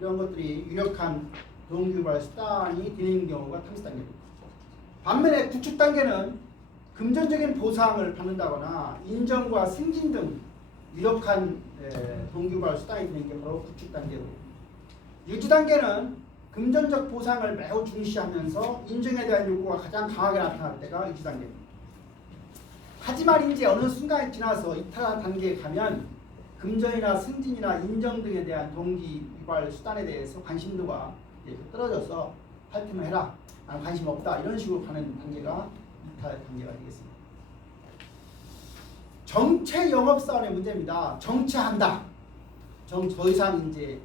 이런 것들이 유력한 동기유발 수단이 되는 경우가 탐색 단계입니다. 반면에 구축 단계는 금전적인 보상을 받는다거나 인정과 승진 등 유력한 동기유발 수단이 되는 게 바로 구축 단계고, 유지 단계는 금전적 보상을 매우 중시하면서 인정에 대한 욕구가 가장 강하게 나타날 때가 유지 단계입니다. 하지만 이제 어느 순간이 지나서 이탈 단계에 가면 금전이나 승진이나 인정 등에 대한 동기유발 수단에 대해서 관심도가 떨어져서 할 테면 해라, 나는 관심 없다, 이런 식으로 가는 단계가 이탈 단계가 되겠습니다. 정체 영업사원의 문제입니다. 정체한다. 더 이상 이제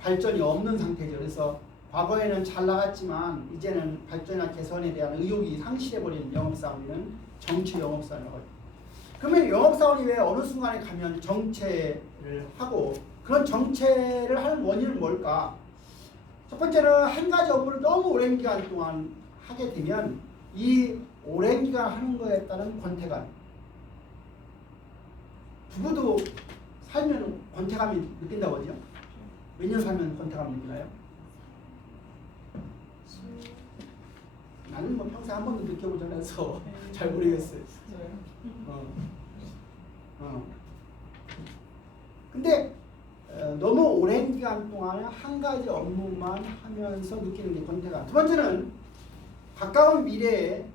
발전이 없는 상태죠. 그래서 과거에는 잘 나갔지만 이제는 발전이나 개선에 대한 의욕이 상실해버린 영업사원은 정체 영업사원이라고 합니다. 그러면 영업사원이 왜 어느 순간에 가면 정체를 하고, 그런 정체를 하는 원인은 뭘까? 첫 번째는 한 가지 업무를 너무 오랜 기간 동안 하게 되면 이 오랜 기간 하는 거에 따른 권태감. 부부도 살면 권태감이 느낀다고 하죠? 몇 년 살면 권태감 느끼나요? 나는 뭐 평생 한 번도 느껴보지 않아서 잘 모르겠어요. 근데 너무 오랜 기간 동안 한 가지 업무만 하면서 느끼는 게 권태감. 두 번째는 가까운 미래에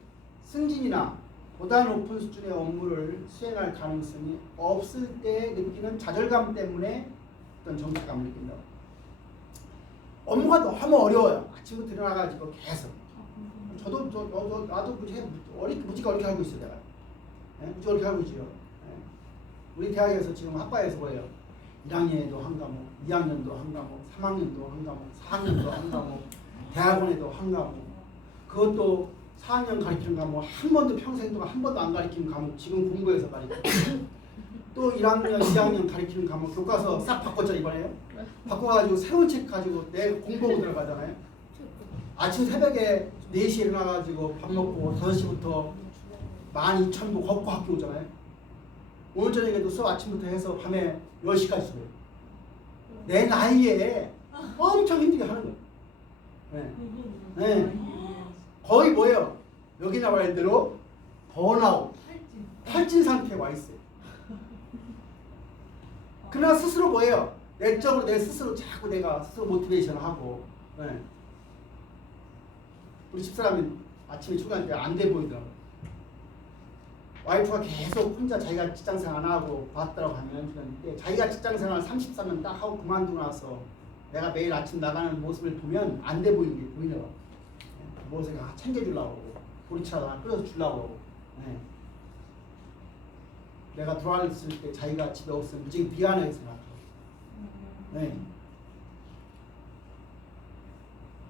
승진이나 보다 높은 수준의 업무를 수행할 가능성이 없을 때 느끼는 좌절감 때문에 어떤 정체감을 느낀다고. 업무가 너무 어려워요. 아침부터 일어나가지고 계속. 나도 무지 어렵게 하고 있어요, 내가. 무지 어렵게 하고 있죠. 우리 대학에서 지금 학과에서 뭐예요? 1학년에도 한 과목, 2학년도 한 과목, 3학년도 한 과목, 4학년도 한 과목, 대학원에도 한 과목. 그것도 4학년 가르치는 과목 한 번도 평생 동안 한 번도 안 가르치는 과목 지금 공부해서 가르치고, 또 1학년, 2학년 가르치는 과목 교과서 싹 바꿨잖아요, 이번에. 바꿔가지고 새로운 책 가지고 내 공부하고 들어가잖아요. 아침 새벽에 4시에 일어나가지고 밥 먹고 5시부터 12,000보 걷고 학교 오잖아요. 오늘 저녁에도 수업 아침부터 해서 밤에 10시까지 수업해요. 내 나이에 엄청 힘들게 하는 거예요. 네. 거의 뭐예요? 여기나 말한 대로 번아웃, 탈진 상태에 와 있어요. 그러나 스스로 뭐예요? 내적으로 내 스스로 자꾸 내가 스스로 모티베이션을 하고. 우리 집사람이 아침에 출근할 때 안 돼 보이더라고요. 와이프가 계속 혼자 자기가 직장생활 안 하고 봤다고 하면 자기가 직장생활 33년 딱 하고 그만두고 나서 내가 매일 아침 나가는 모습을 보면 안 돼 보이는 게 보이더라고요. 무엇을 챙겨주려고 보리차도 하나 끓여서 주려고. 내가 들어왔을 때 자기가 집에 없으면 무지개 미안하게 생각해요.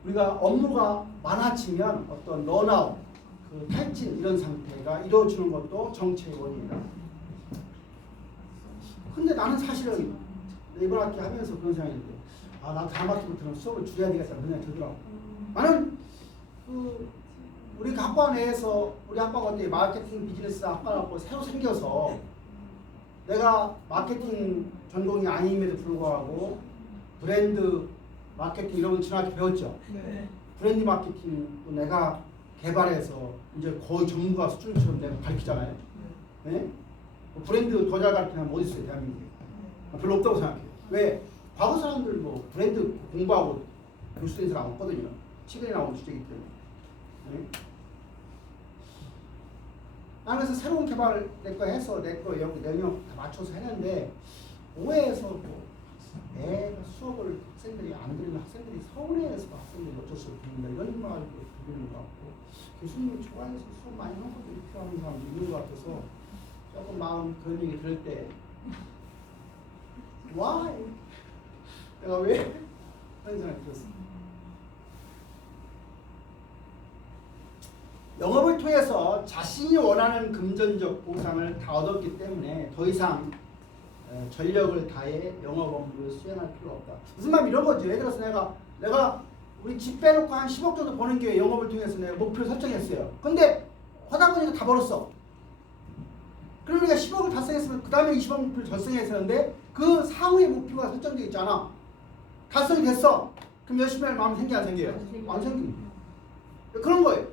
우리가 업무가 많아지면 어떤 런아웃, 탈진 이런 상태가 이루어지는 것도 정체의 원인이다. 근데 나는 사실은 이번 학기 하면서 그런 생각인데, 나 다음 학기부터는 수업을 줄여야 되겠다는 생각이 들더라고. 나는 우리 학과 내에서 우리 학과가 어때 마케팅 비즈니스 학과라고 새로 생겨서 내가 마케팅 전공이 아님에도 불구하고 브랜드 마케팅 이런 거 지난학기 배웠죠. 네. 브랜드 마케팅도 내가 개발해서 이제 거의 전문가 수준처럼 내가 가르치잖아요. 네? 브랜드 더 잘 가르치는 사람 어디 있어요, 대한민국에? 별로 없다고 생각해요. 왜? 과거 사람들 뭐 브랜드 공부하고 교수된 사람 없거든요. 시간이 나오는 주제이기 때문에. 네? 나는 그래서 새로운 개발 내 거 해서 내 거 여기 영역 다 맞춰서 했는데 오해해서 내가 수업을 학생들이 안 들으면 학생들이 서운해해서 학생들이 어쩔 수 없습니다. 이런 말 들리는 것 같고, 교수님이 좋아해서 수업 많이 하고 이렇게 하는 사람도 있는 것 같아서 조금 마음 그런 얘기 들을 때 why? 내가 왜? 그런 생각이 들었습니다. 영업을 통해서 자신이 원하는 금전적 보상을 다 얻었기 때문에 더 이상 전력을 다해 영업 업무를 수행할 필요가 없다. 무슨 말이면 이런 거죠. 예를 들어서 내가 우리 집 빼놓고 한 10억 정도 버는 게 영업을 통해서 내가 목표를 설정했어요. 근데 하다 보니까 다 벌었어. 그럼 우리가 10억을 달성했으면 그 다음에 20억 목표를 달성했었는데 그 상위의 목표가 설정되어 있잖아. 달성이 됐어. 그럼 열심히 할 마음이 생겨 안 생겨요? 안 생깁니다. 그런 거예요.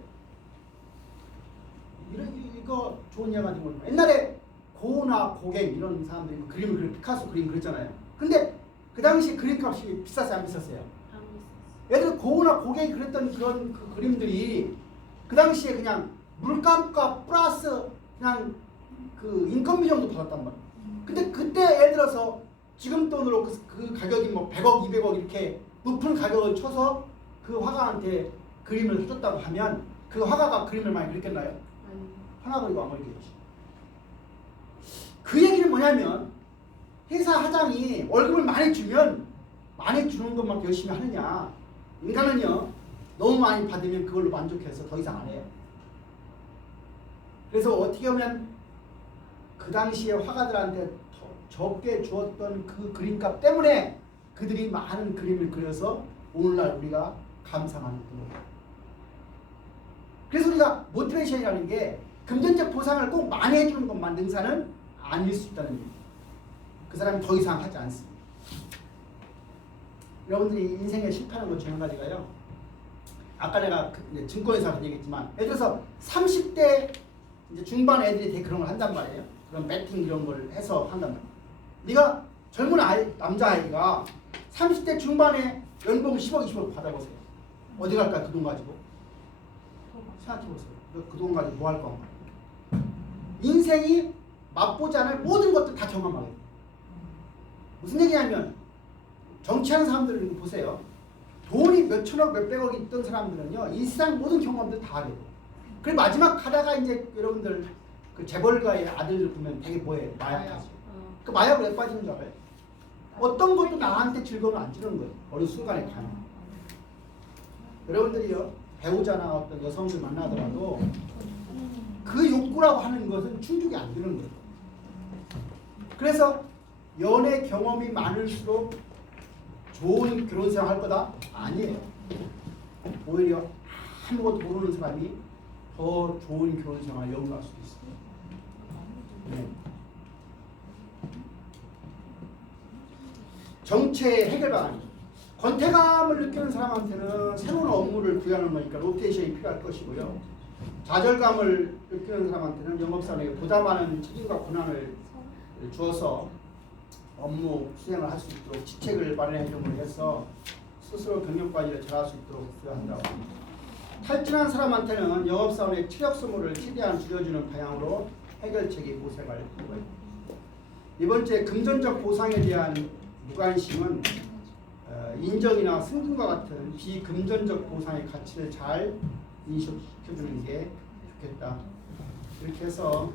이거 좋은 예가 아니고 옛날에 고나 고갱 이런 사람들이 그림을 피카소 그림 그렸잖아요. 근데 그 당시 그림값이 비쌌어요, 안 비쌌어요? 예를 들어 고나 고갱이 그렸던 그런 그 그림들이 그 당시에 그냥 물값과 플러스 그냥 그 인건비 정도 받았단 말이에요. 근데 그때 예를 들어서 지금 돈으로 그 가격이 뭐 100억, 200억 이렇게 높은 가격을 쳐서 그 화가한테 그림을 해줬다고 하면 그 화가가 그림을 많이 그렸겠나요? 하나 그리고 안 그리겠지. 그 얘기는 뭐냐면 회사 사장이 월급을 많이 주면 많이 주는 것만 열심히 하느냐. 인간은요 너무 많이 받으면 그걸로 만족해서 더 이상 안 해요. 그래서 어떻게 보면 그 당시에 화가들한테 더 적게 주었던 그 그림값 때문에 그들이 많은 그림을 그려서 오늘날 우리가 감상하는 거예요. 그래서 우리가 모티베이션이라는 게 금전적 보상을 꼭 많이 해주는 것만 능사는 아닐 수 있다는 얘기예요. 그 사람이 더 이상 하지 않습니다. 여러분들이 인생에 실패하는 것 중에 한 가지가요. 아까 내가 증권회사 얘기했지만 예를 들어서 30대 이제 중반 애들이 되게 그런 걸 한단 말이에요. 그런 배팅 이런 걸 해서 한단 말이에요. 네가 젊은 남자아이가 30대 중반에 연봉 10억, 20억 받아보세요. 어디 갈까 그 돈 가지고? 생각해보세요. 그 돈 가지고 뭐 할 건가? 인생이 맛보지 않을 모든 것들 다 경험하게 돼요. 무슨 얘기냐면 정치하는 사람들을 보세요. 돈이 몇천억, 몇백억 있던 사람들은요. 이 세상 모든 경험들 다 하게 돼요. 그리고 마지막 가다가 이제 여러분들 그 재벌가의 아들들 보면 되게 뭐예요? 마약하죠. 그 마약을 왜 빠지는 줄 알아요? 어떤 것도 나한테 즐거움을 안 주는 거예요. 어느 순간에 가는. 여러분들이요. 배우자나 어떤 여성들 만나더라도 그 욕구라고 하는 것은 충족이 안 되는 거예요. 그래서 연애 경험이 많을수록 좋은 결혼 생활 할 거다? 아니에요. 오히려 아무것도 모르는 사람이 더 좋은 결혼 생활을 영위할 수도 있어요. 네. 정체의 해결 방안. 권태감을 느끼는 사람한테는 새로운 업무를 구하는 거니까 로테이션이 필요할 것이고요. 좌절감을 느끼는 사람한테는 영업사원에게 보다 많은 책임과 권한을 주어서 업무 수행을 할 수 있도록 지책을 마련해 줌으로 해서 스스로 경력관리를 잘할 수 있도록 한다고 합니다. 탈진한 사람한테는 영업사원의 체력 소모를 최대한 줄여주는 방향으로 해결책이 모색할 필요가 있습니다. 이번째 금전적 보상에 대한 무관심은 인정이나 승진과 같은 비금전적 보상의 가치를 잘 인식시켜주는 게 좋겠다. 이렇게 해서